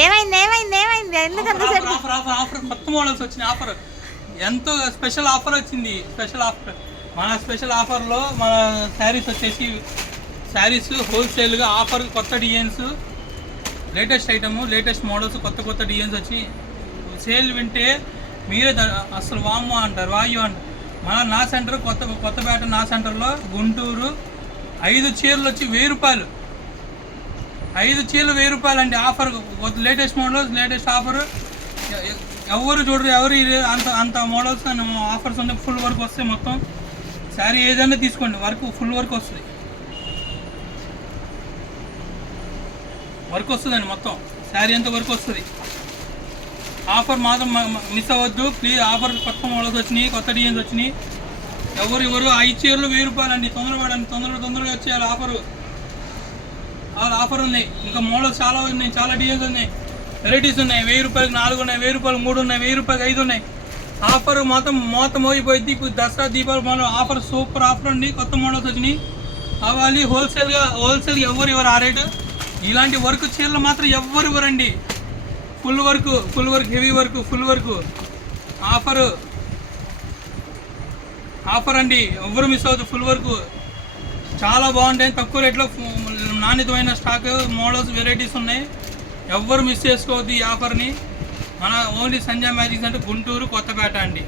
ఏమైంది ఏమైంది ఏమైంది ఎందుకంత ఆఫర్ కొత్త మోడల్స్ వచ్చినాయి. ఆఫర్ ఎంతో స్పెషల్ ఆఫర్ వచ్చింది. స్పెషల్ ఆఫర్ మన స్పెషల్ ఆఫర్లో మన శారీస్ వచ్చేసి శారీస్ హోల్సేల్గా ఆఫర్ కొత్త designs latest item latest models కొత్త డిజైన్స్ వచ్చి సేల్ వింటే మీరే అసలు వాము అంటారు వాయు అంటారు. నా సెంటర్ కొత్తపేట నా సెంటర్లో గుంటూరు 5 చీరలు వచ్చి 1000 రూపాయలు. 5 చీరలు 1000 రూపాయలు అండి. Offer latest models latest offer ఎవరు చూడరు ఎవరు అంత మోడల్స్ ఆఫర్స్ ఉన్నాయి. ఫుల్ వర్క్ వస్తాయి. మొత్తం శారీ ఏదైనా తీసుకోండి ఫుల్ వర్క్ వస్తుంది. వర్క్ వస్తుందండి మొత్తం శారీ అంతా వర్క్ వస్తుంది. ఆఫర్ మాత్రం మిస్ అవ్వద్దు ప్లీజ్. ఆఫర్ కొత్త మోడల్స్ వచ్చినాయి కొత్త డిజైన్స్ వచ్చినాయి. ఎవరు 5 చీరలు 1000 రూపాయలు అండి. తొందరపడండి తొందరగా వచ్చేయాలి. ఆఫర్ ఉన్నాయి. ఇంకా మోడల్స్ చాలా ఉన్నాయి. చాలా డిజైన్స్ ఉన్నాయి. వెరైటీస్ ఉన్నాయి. 1000 రూపాయలకి 4 ఉన్నాయి. 1000 రూపాయలు 3 ఉన్నాయి. 1000 రూపాయలకి 5 ఉన్నాయి. ఆఫర్ మొత్తం మోగిపోయింది. ఇప్పుడు Dasara Deepavali model offer super offer అండి. కొత్త మోడల్స్ వచ్చినాయి. కావాలి హోల్సేల్గా ఎవరు ఆ రేటు. ఇలాంటి వర్క్ చీరలు మాత్రం ఎవరు ఇవ్వరండి. Full work heavy work full work offer అండి. ఎవరు మిస్ అవుతుంది. ఫుల్ వర్క్ చాలా బాగుంటాయి. తక్కువ రేట్లో నాణ్యతమైన స్టాక్ మోడల్స్ వెరైటీస్ ఉన్నాయి. ఎవ్వరు మిస్ చేసుకోవద్దు ఈ ఆఫర్ని. మన ఓన్లీ సంజయ్ మ్యాజిక్స్ అంటే గుంటూరు కొత్తపేట అండి.